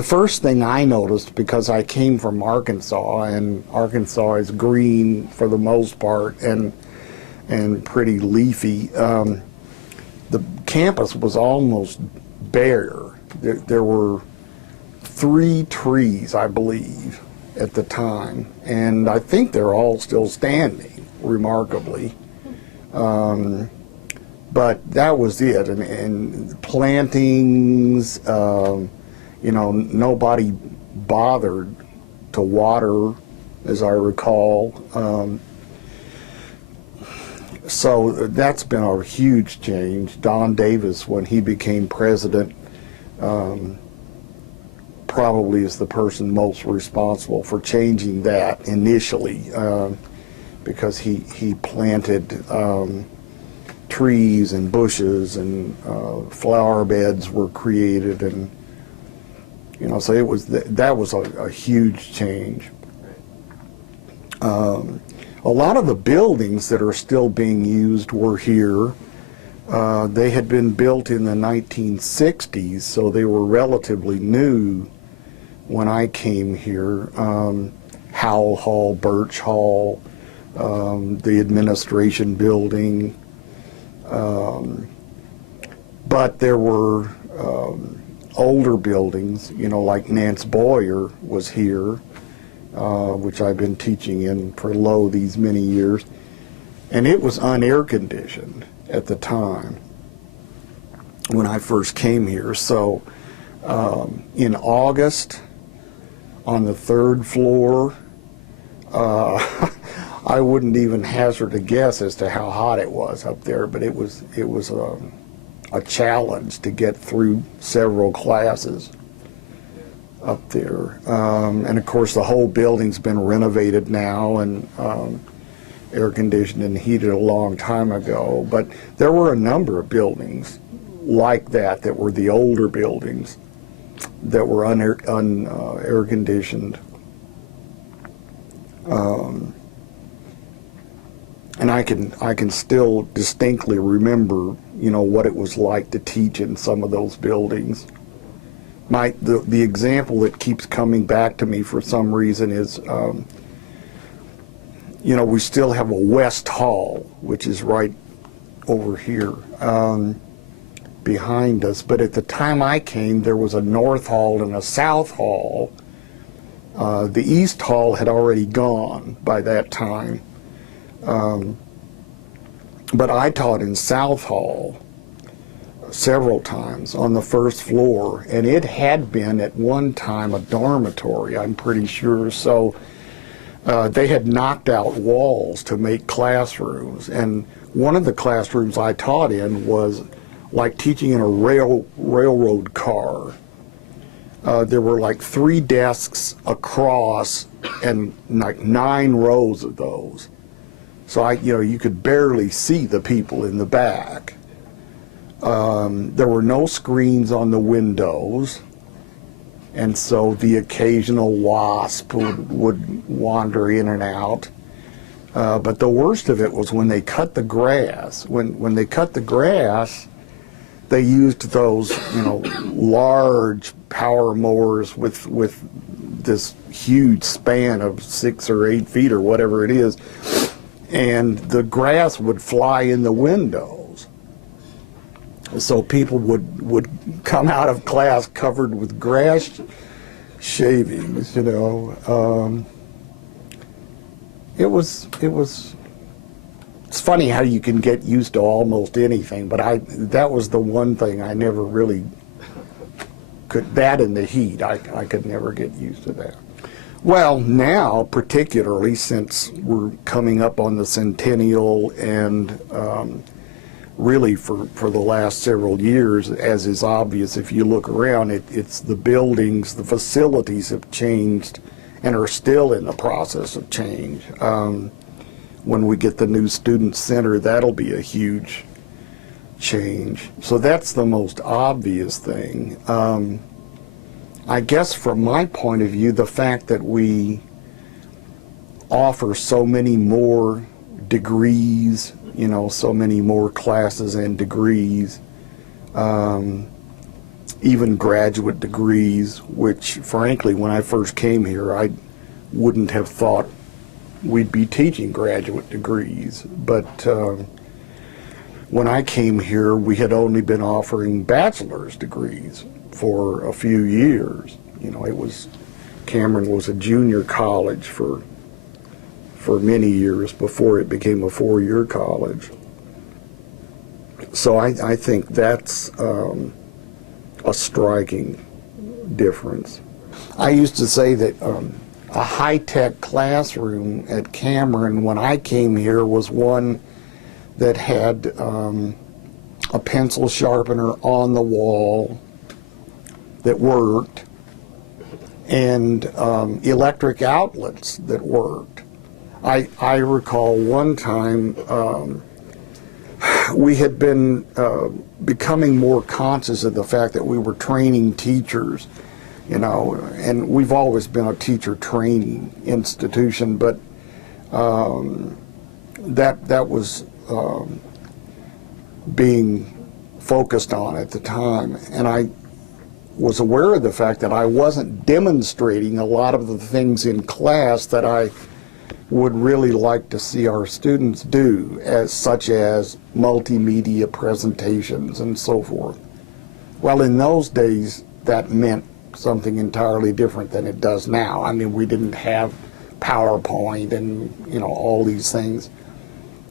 The first thing I noticed, because I came from Arkansas, and Arkansas is green for the most part and pretty leafy, the campus was almost bare. There were 3 trees, I believe, at the time, and I think they're all still standing, remarkably. But that was it, and plantings, you know, nobody bothered to water, as I recall. So that's been a huge change. Don Davis, when he became president, probably is the person most responsible for changing that initially, because he planted trees and bushes, and flower beds were created, and you know, so it was that was a huge change. A lot of the buildings that are still being used were here. They had been built in the 1960s, so they were relatively new when I came here. Howell Hall, Birch Hall, the administration building. But there were older buildings, you know, like Nance Boyer was here, which I've been teaching in for these many years, and it was unair conditioned at the time when I first came here. So in August, on the 3rd floor, I wouldn't even hazard a guess as to how hot it was up there, but it was a challenge to get through several classes up there. And of course the whole building's been renovated now and air conditioned and heated a long time ago. But there were a number of buildings like that were the older buildings that were air conditioned. And I can still distinctly remember, you know, what it was like to teach in some of those buildings. The example that keeps coming back to me for some reason is, you know, we still have a West Hall, which is right over here behind us. But at the time I came, there was a North Hall and a South Hall. The East Hall had already gone by that time. But I taught in South Hall several times on the 1st floor, and it had been at one time a dormitory, I'm pretty sure. So they had knocked out walls to make classrooms, and one of the classrooms I taught in was like teaching in a railroad car. There were like 3 desks across and like 9 rows of those. So you could barely see the people in the back. There were no screens on the windows, and so the occasional wasp would wander in and out. But the worst of it was when they cut the grass. When they cut the grass, they used those, you know, large power mowers with this huge span of 6 or 8 feet or whatever it is. And the grass would fly in the windows. So people would come out of class covered with grass shavings, you know. It's funny how you can get used to almost anything, but that was the one thing I never really could, that and the heat, I could never get used to that. Well, now, particularly since we're coming up on the centennial, and really for the last several years, as is obvious if you look around, it's the buildings, the facilities have changed and are still in the process of change. When we get the new student center, that'll be a huge change. So that's the most obvious thing. I guess from my point of view, the fact that we offer so many more degrees, you know, so many more classes and degrees, even graduate degrees, which frankly, when I first came here, I wouldn't have thought we'd be teaching graduate degrees. But when I came here, we had only been offering bachelor's degrees for a few years. You know, Cameron was a junior college for many years before it became a 4-year college. So I think that's a striking difference. I used to say that a high-tech classroom at Cameron when I came here was one that had a pencil sharpener on the wall that worked and electric outlets that worked. I recall one time we had been becoming more conscious of the fact that we were training teachers, you know, and we've always been a teacher training institution, but that was being focused on at the time, and I was aware of the fact that I wasn't demonstrating a lot of the things in class that I would really like to see our students do, such as multimedia presentations and so forth. Well, in those days, that meant something entirely different than it does now. I mean, we didn't have PowerPoint and, you know, all these things.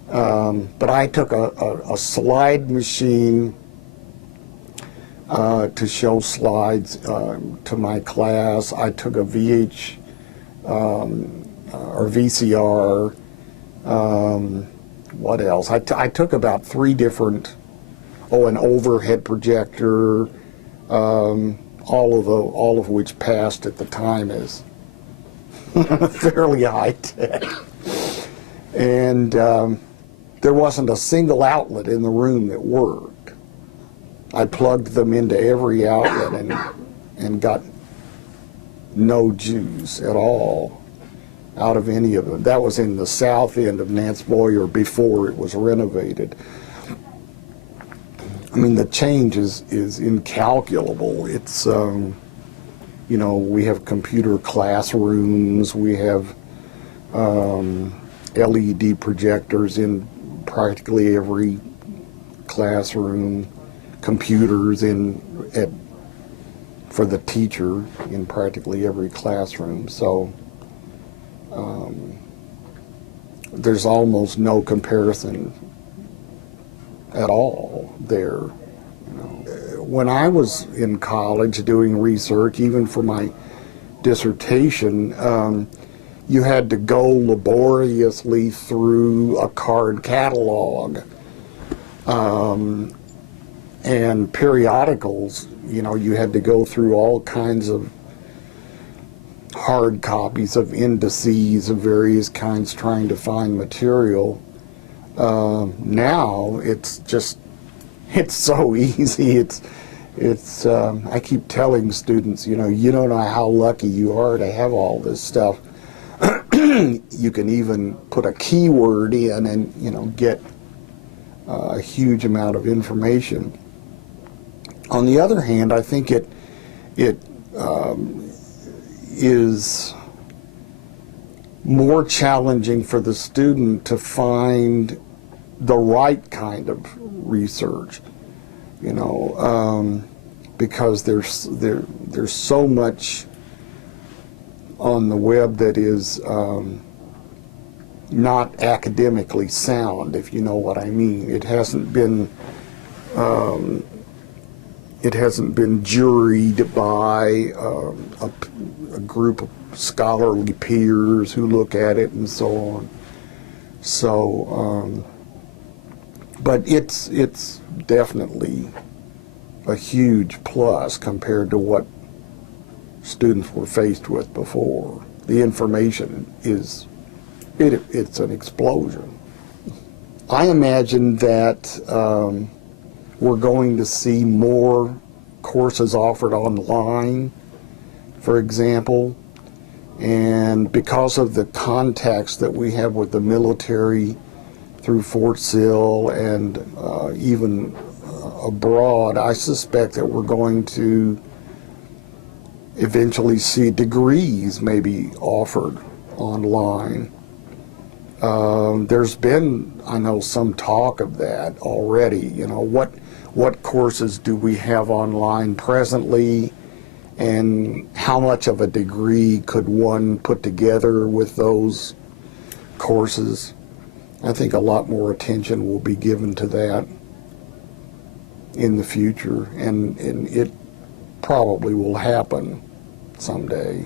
But I took a slide machine to show slides to my class. I took a or VCR. What else? I took about 3 different, an overhead projector, all of which passed at the time as fairly high tech. And there wasn't a single outlet in the room that worked. I plugged them into every outlet and got no juice at all out of any of them. That was in the south end of Nance Boyer before it was renovated. I mean, the change is incalculable. It's, you know, we have computer classrooms, we have LED projectors in practically every classroom, computers for the teacher in practically every classroom. So there's almost no comparison at all there. You know. When I was in college doing research, even for my dissertation, you had to go laboriously through a card catalog and periodicals. You know, you had to go through all kinds of hard copies of indices of various kinds trying to find material. Now it's so easy. I keep telling students, you don't know how lucky you are to have all this stuff. You can even put a keyword in and get a huge amount of information. On the other hand, I think it is more challenging for the student to find the right kind of research, because there's so much on the web that is not academically sound, if you know what I mean. It hasn't been juried by a group of scholarly peers who look at it and so on. So, but it's definitely a huge plus compared to what students were faced with before. The information it's an explosion. I imagine that we're going to see more courses offered online, for example, and because of the contacts that we have with the military through Fort Sill and even abroad, I suspect that we're going to eventually see degrees maybe offered online. There's been, I know, some talk of that already. You know, what courses do we have online presently, and how much of a degree could one put together with those courses? I think a lot more attention will be given to that in the future, and it probably will happen someday.